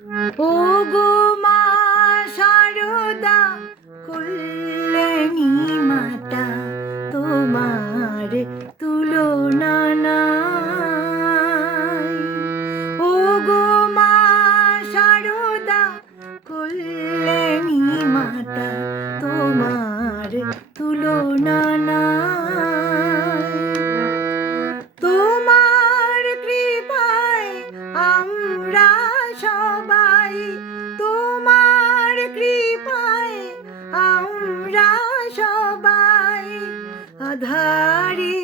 ও গো মা শারদা কল্যাণী মাতা, তোমার তুলনা নাই। ও গো মা শারদা কল্যাণী মাতা, তোমার তুলনা নাই। তোমার কৃপায় আমরা সবাই, তোমার কৃপায় আমরা সবাই আধারে